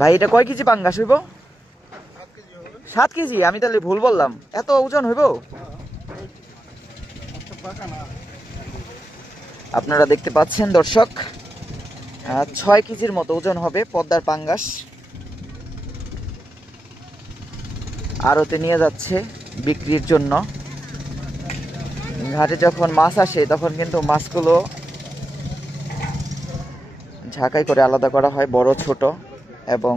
ভাই এটা কয় কেজি পাঙ্গাস হইব? 7 কেজি। আমি তাহলে ভুল বললাম, এত ওজন হইব? আপনারা দেখতে পাচ্ছেন দর্শক, 6 কেজির মতো ওজন হবে পদ্মার পাঙ্গাস। আড়তে নিয়ে যাচ্ছে বিক্রির জন্য। ঘাটে যখন মাছ আসে তখন কিন্তু মাছগুলো ঝাঁকাই করে আলাদা করা হয়, বড় ছোট, এবং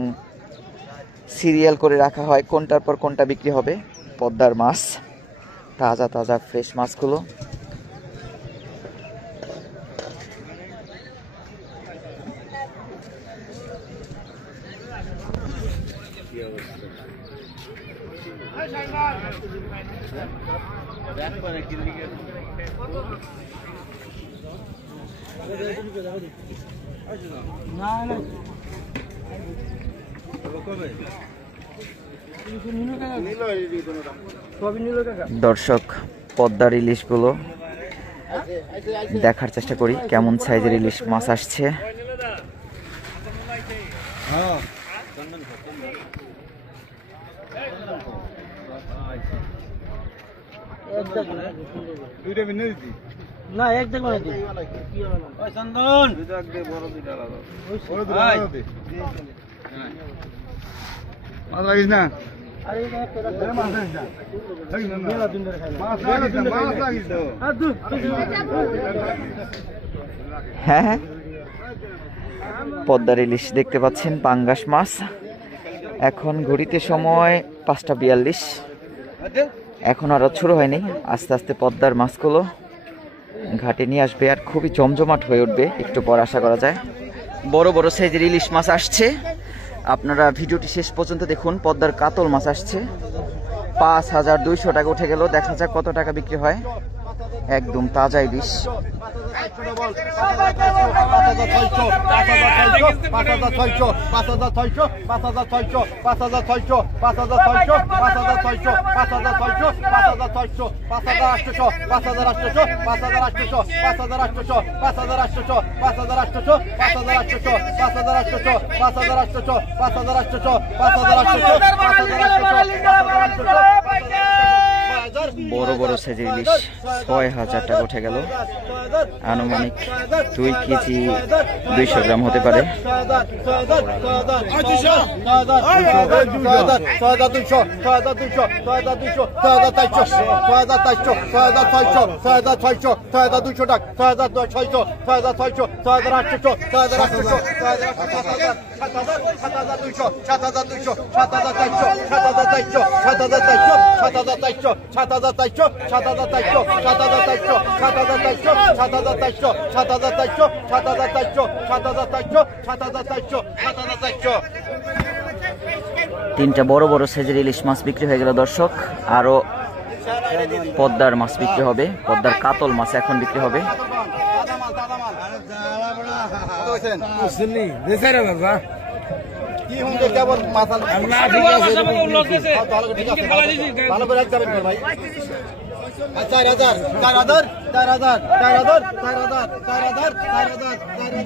সিরিয়াল করে রাখা হয় কোনটার পর কোনটা বিক্রি হবে। পদ্মার মাছ, তাজা তাজা ফ্রেশ মাছগুলো। দর্শক, পদ্মার ইলিশগুলো দেখার চেষ্টা করি কেমন সাইজের ইলিশ মাছ আসছে। না এক দেখো নাকি ওই চন্দন দুইটা দে, বড় দুইটা লাগা বড় দুইটা দে। মাছ লাগিস না? আরে এটা একটা মাছ লাগিস না, লাগিস না মেলা দিন ধরে খাই মাছ লাগিস না, মাছ লাগিস তো। আর দু হ্যাঁ, পদ্মার ইলিশ দেখতে পাচ্ছেন, পাঙ্গাস মাছ। এখন ঘড়িতে সময় 5:42। এখন আরো শুরু হয়নি। আস্তে আস্তে পদ্মার মাছগুলো ঘাটে নিয়ে আসবে আর খুবই জমজমাট হয়ে উঠবে একটু পর, আশা করা যায়। বড় বড় সাইজের ইলিশ মাছ আসছে। আপনারা ভিডিওটি শেষ পর্যন্ত দেখুন। পদ্মার কাতল মাছ আসছে, 5200 টাকা উঠে গেল। দেখা যাক কত টাকা বিক্রি হয়। একদম তাজা ইলিশ। বড় বড় সাইজের ইলিশ 6000 টাকা উঠে গেল। আনুমানিক 2 কেজি 200 গ্রাম হতে পারে। তিনটা বড় বড় সাইজের ইলিশ মাছ বিক্রি হয়ে গেল দর্শক। আরো পদ্মার মাছ বিক্রি হবে, পদ্মার কাতল মাছ এখন বিক্রি হবে।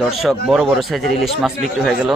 দর্শক, বড় বড় সাইজের ইলিশ মাছ বিক্রি হয়ে গেল।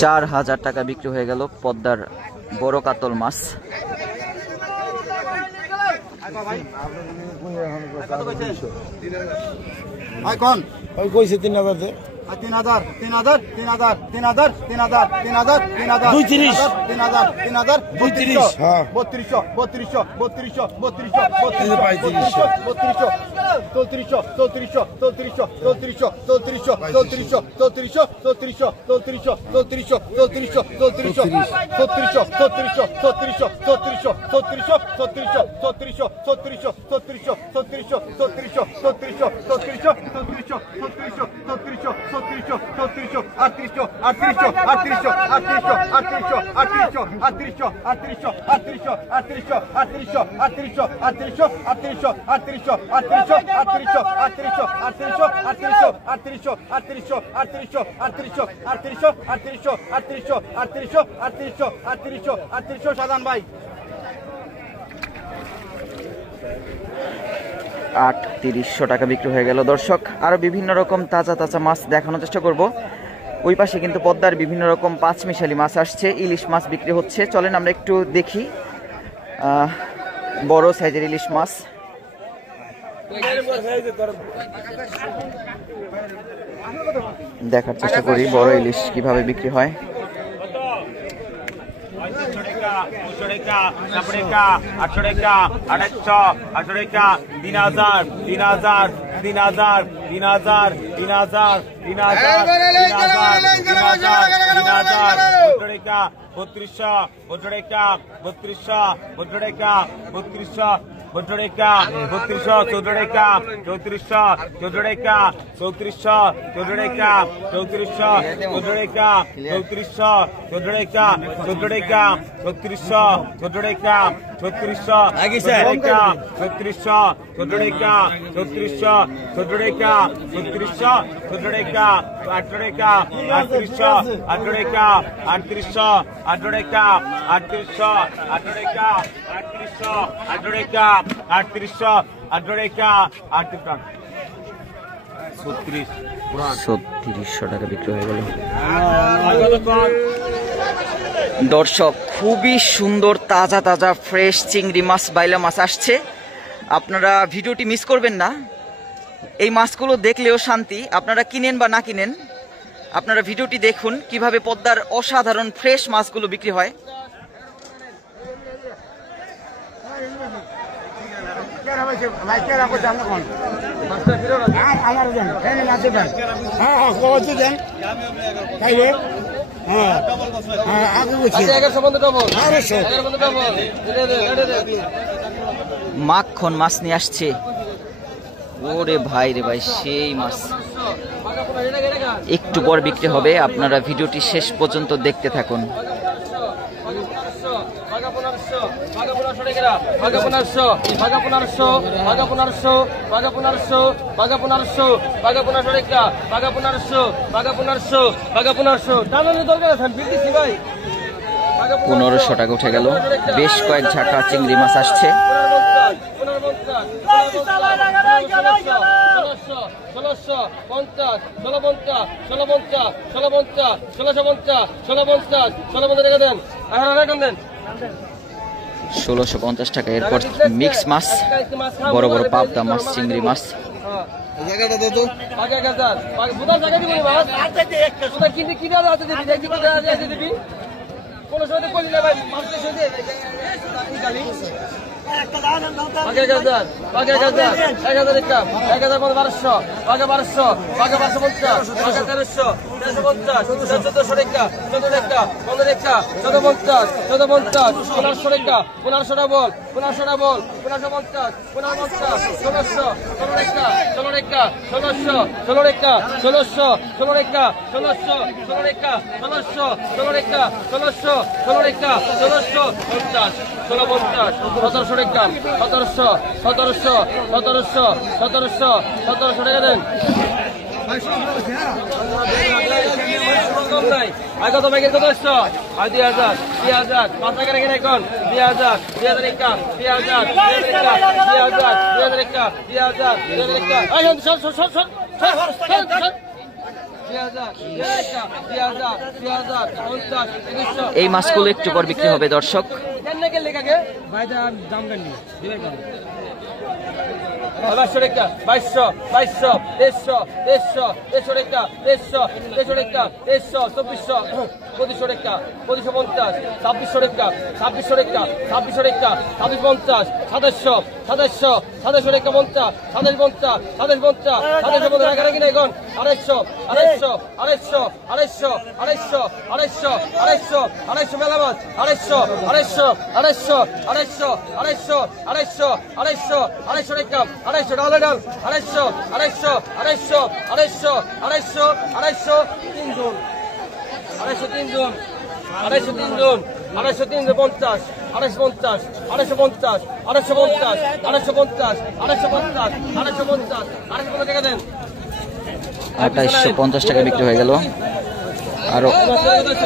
চার 4000 টাকা বিক্রি হয়ে গেল পদ্মার বড় কাতল মাছ। কইছে 3000। 3000 3000 3000 3000 3000 3000 3000 32 3000 3000 32 হ্যাঁ 32 32 32 সাধারণ ভাই 3800 টাকা বিক্রি হয়ে গেল দর্শক। আরো বিভিন্ন রকম তাজা তাজা মাছ দেখানোর চেষ্টা করব। ওই পাশে কিন্তু পদ্মার বিভিন্ন রকম পাঁচমিশালি মাছ আসছে, ইলিশ মাছ বিক্রি হচ্ছে। চলেন আমরা একটু দেখি বড় সাইজের ইলিশ মাছ। দেখার চেষ্টা করি বড় ইলিশ কিভাবে বিক্রি হয়। 3600 টাকা বিক্রি হয়ে গেল দর্শক। খুবই সুন্দর তাজা তাজা ফ্রেশ চিংড়ি মাছ, বাইলা মাছ আসছে। আপনারা ভিডিওটি মিস করবেন না। এই মাছগুলো দেখলেও শান্তি, আপনারা কিনেন বা না কিনেন, আপনারা ভিডিওটি দেখুন কিভাবে পদ্মার অসাধারণ ফ্রেশ মাছগুলো বিক্রি হয়। মাখন মাছ নিয়ে আসছে। ওরে ভাই রে ভাই, সেই মাছ একটু পর বিক্রি হবে। আপনারা ভিডিওটি শেষ পর্যন্ত দেখতে থাকুন। পনেরোশো টাকা উঠে গেল। বেশ কয়েক ঝাঁকা চিংড়ি মাছ আসছে। 1650 টাকা। এরপর মিক্স মাছ, বড় বড় পাবদা মাছ, চিংড়ি মাছ। এই মাছগুলো একটু পর বিক্রি হবে দর্শক। বাইশশো টাকা 2200 2300 টাকা 2300 টাকা 2400 2500 টাকা 2550 2600 টাকা 2600 টাকা 2650 2700 টাকা 50 2750 টাকা কিনা এখন 250 মেলা মাছ 250 টাকা 250 ডালে ডাল 250 তিনজন 250 250 টাকা দেন 2850 টাকা বিক্রি হয়ে গেল। আরো সকালবেলা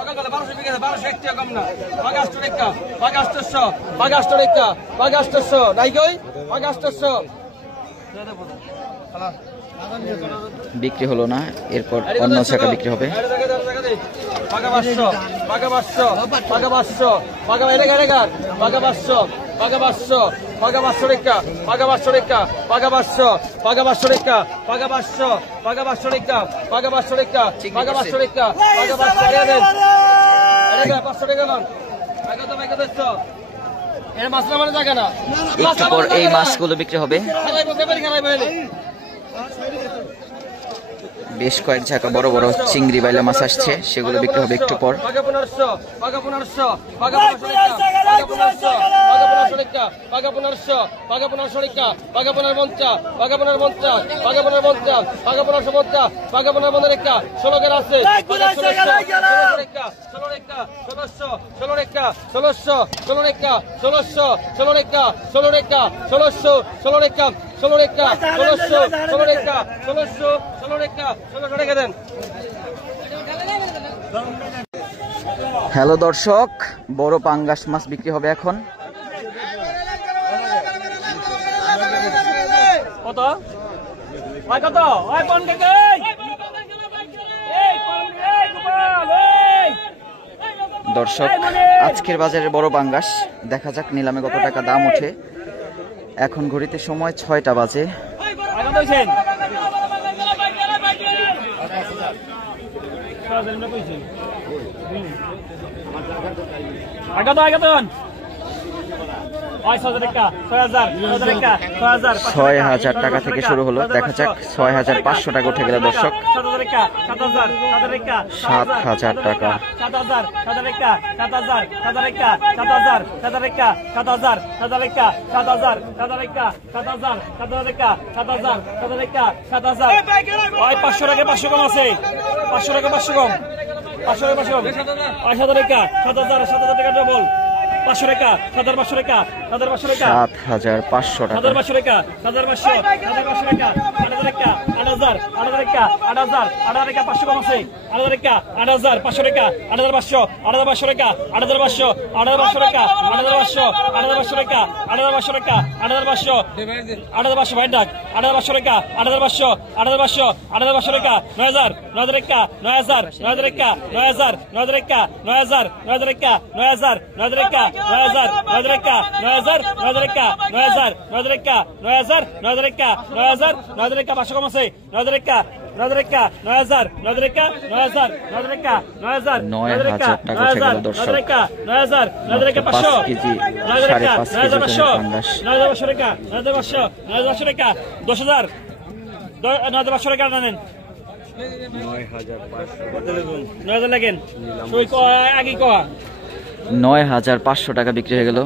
1200 বিঘা 1200 টাকা কম না 250 নাই কই 250 বিক্রি হলো না, এরপর অন্য শাখা বিক্রি হবে। একটু পর এই মাছগুলো বিক্রি হবে। বেশ কয়েক ঝাঁকা বড় বড় চিংড়ি বাইলা মাছ আসছে, সেগুলো বিক্রি হবে একটু পর। হ্যালো দর্শক, বড় পাঙ্গাস মাছ বিক্রি হবে এখন। কত কত দর্শক, আজকের বাজারে বড় পাঙ্গাস, দেখা যাক নিলামে কত টাকা দাম ওঠে। এখন ঘড়িতে সময় 6টা বাজে। ছয় হাজার টাকা থেকে শুরু হলো, দেখা যাক 6500 টাকা উঠে গেল দর্শক। 7000 টাকা, 500 টাকা 500 কম আছে, 500 টাকা 500 কম, 500 টাকা 500 কম, 7000 টাকা 7000 টাকা ডবল, 500 টাকা 7500 টাকা 7500 টাকা 7500 টাকা, 7500 টাকা 7500 টাকা 8000 টাকা 8000 টাকা 8000 টাকা 500 কম আছে, 8000 টাকা 8500 টাকা 8500 টাকা 8500 টাকা 8500 টাকা 8500 টাকা 8500 ভাই ডাক 8500 টাকা 8500 টাকা 9000 টাকা 9000 টাকা 9000 টাকা 9000 টাকা 9000 টাকা 9000 টাকা 9000 টাকা 9000 টাকা 9000 টাকা 9000 টাকা 500 কম আছে, 9000 টাকা 9000 টাকা 9000 টাকা 9000 টাকা 9000 টাকা উঠে গেল দর্শক। 9000 টাকা 500 কেজি, 9000 টাকা 5.5 কেজি পাঙ্গাস। 9500 টাকা 9500 টাকা 10000 9500 টাকা নেন, 9000 লাগেন আগে কয়া 9500 টাকা বিক্রি হয়ে গেল।